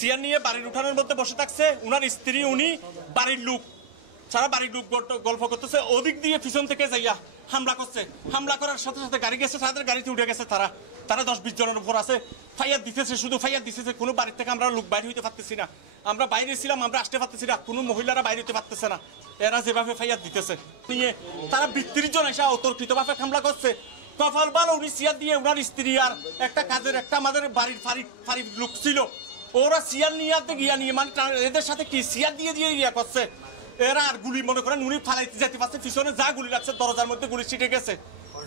Chair নিয়ে বাড়ির উঠানের মধ্যে বসে থাকছে, উনার স্ত্রী, উনি, বাড়ির লোক, সারা বাড়ির লোক গল্প করতেছে। ওদিক দিয়ে পিছন থেকে যাইয়া হামলা করছে। হামলা করার সাথে সাথে গাড়ি গেছে, তাদের গাড়িতে উঠে গেছে। তারা 10-20 জনের উপর আছে। ফায়ার দিতেছে, শুধু ফায়ার দিতেছে। কোনো বাড়ির থেকে আমরা লোক বাইরে হইতে পারতেছি না। আমরা বাইরে ছিলাম, আমরা আসতে পারতেছি না। কোনো মহিলারা বাইরে হইতে পারতেছে না। এরা যেভাবে ফায়ার দিতেছে নিয়ে তারা 32 জন এসে অতর্কিতভাবে হামলা করছে। কপাল ভালো, উনি চেয়ার দিয়ে উনার স্ত্রী আর একটা কাজের একটা আমাদের বাড়ির ফাড়ির লোক ছিল, ওরা চেয়ার নিয়ে গিয়া নিয়ে মানে এদের সাথে কি চেয়ার দিয়ে ইয়া করছে। এরা আর গুলি মনে করেন উনি ফালাইতে যেতে পারছে, পিছনে যা গুলি লাগছে, দরজার মধ্যে গুলি ছিটে গেছে,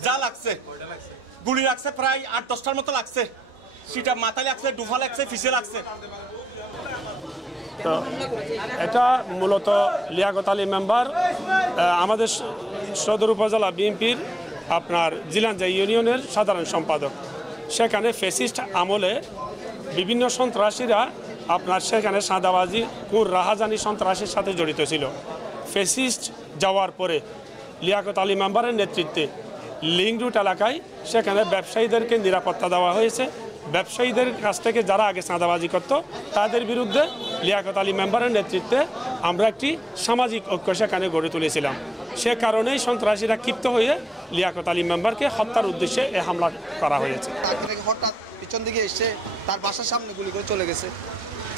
যা লাগছে গুলি লাগছে প্রায় 8-10টার মতো লাগছে। সেটা মাথায় লাগছে, ডুফা লাগছে, ফিসে লাগছে। এটা মূলত লিয়াকত আলী মেম্বার, আমাদের সদর উপজেলা বিএনপির আপনার জিলাঞ্জা ইউনিয়নের সাধারণ সম্পাদক। সেখানে ফ্যাসিস্ট আমলে বিভিন্ন সন্ত্রাসীরা আপনার সেখানে সাদাবাজি রাহাজানি সন্ত্রাসের সাথে জড়িত ছিল। ফ্যাসিস্ট যাওয়ার পরে লিয়াকত আলী মেম্বারের নেতৃত্বে লিঙ্ক রুট এলাকায় সেখানে ব্যবসায়ীদেরকে নিরাপত্তা দেওয়া হয়েছে। ব্যবসায়ীদের কাছ থেকে যারা আগে চাঁদাবাজি করত তাদের বিরুদ্ধে লিয়াকত আলী মেম্বারের নেতৃত্বে আমরা একটি সামাজিক ঐক্য সেখানে গড়ে তুলেছিলাম। সে কারণেই সন্ত্রাসীরা ক্ষিপ্ত হয়ে লিয়াকত আলী মেম্বারকে হত্যার উদ্দেশ্যে এ হামলা করা হয়েছে। হঠাৎ পিছন দিকে এসে তার বাসার সামনে গুলি করে চলে গেছে।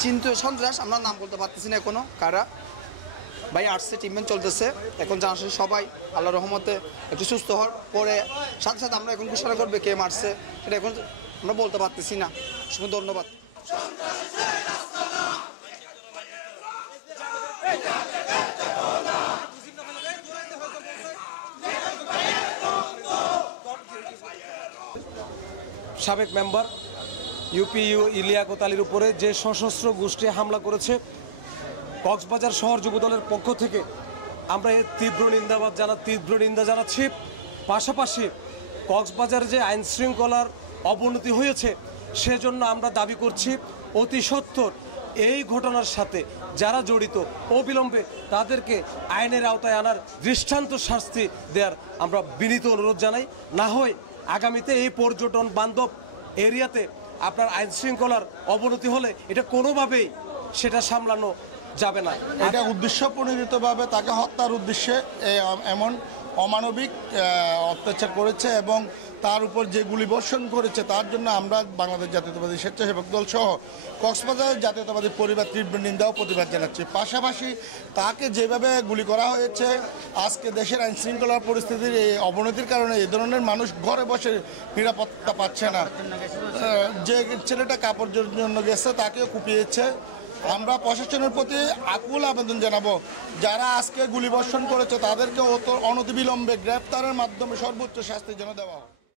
চিন্তিত সন্ত্রাস, আমরা নাম বলতে পারতেছি না এখনো কারা। ভাই আসছে, ট্রিটমেন্ট চলতেছে। এখন জানাশোনা সবাই আল্লাহ রহমতে একটু সুস্থ হওয়ার পরে সাথে সাথে আমরা এখন ঘোষণা করবে কে মারছে, এটা এখন আমরা বলতে পারতেছি না। ধন্যবাদ। সাবেক মেম্বার ইউপিইউ লিয়াকত আলীর উপরে যে সশস্ত্র গোষ্ঠী হামলা করেছে, কক্সবাজার শহর যুবদলের পক্ষ থেকে আমরা এর তীব্র নিন্দা জানাচ্ছি। পাশাপাশি কক্সবাজার যে আইন শৃঙ্খলার অবনতি হয়েছে সেজন্য আমরা দাবি করছি অতি সত্বর এই ঘটনার সাথে যারা জড়িত অবিলম্বে তাদেরকে আইনের আওতায় আনার দৃষ্টান্ত শাস্তি দেওয়ার আমরা বিনীত অনুরোধ জানাই। না হয় আগামীতে এই পর্যটন বান্ধব এরিয়াতে আপনার আইন শৃঙ্খলার অবনতি হলে এটা কোনোভাবেই সেটা সামলানো যাবে না। এটা উদ্দেশ্য প্রণোদিতভাবে তাকে হত্যার উদ্দেশ্যে এমন অমানবিক অত্যাচার করেছে এবং তার উপর যে গুলিবর্ষণ করেছে তার জন্য আমরা বাংলাদেশ জাতীয়তাবাদী স্বেচ্ছাসেবক দল সহ কক্সবাজার জাতীয়তাবাদী পরিবার তীব্র নিন্দা ও প্রতিবাদ জানাচ্ছি। পাশাপাশি তাকে যেভাবে গুলি করা হয়েছে, আজকে দেশের আইন শৃঙ্খলার পরিস্থিতির এই অবনতির কারণে এই ধরনের মানুষ ঘরে বসে নিরাপত্তা পাচ্ছে না। যে ছেলেটা কাপড় জন্য গেছে তাকেও কুপিয়েছে। আমরা প্রশাসনের প্রতি আকুল আবেদন জানাবো, যারা আজকে গুলিবর্ষণ করেছে তাদেরকে অনতিবিলম্বে গ্রেপ্তারের মাধ্যমে সর্বোচ্চ শাস্তি যেন দেওয়া হয়।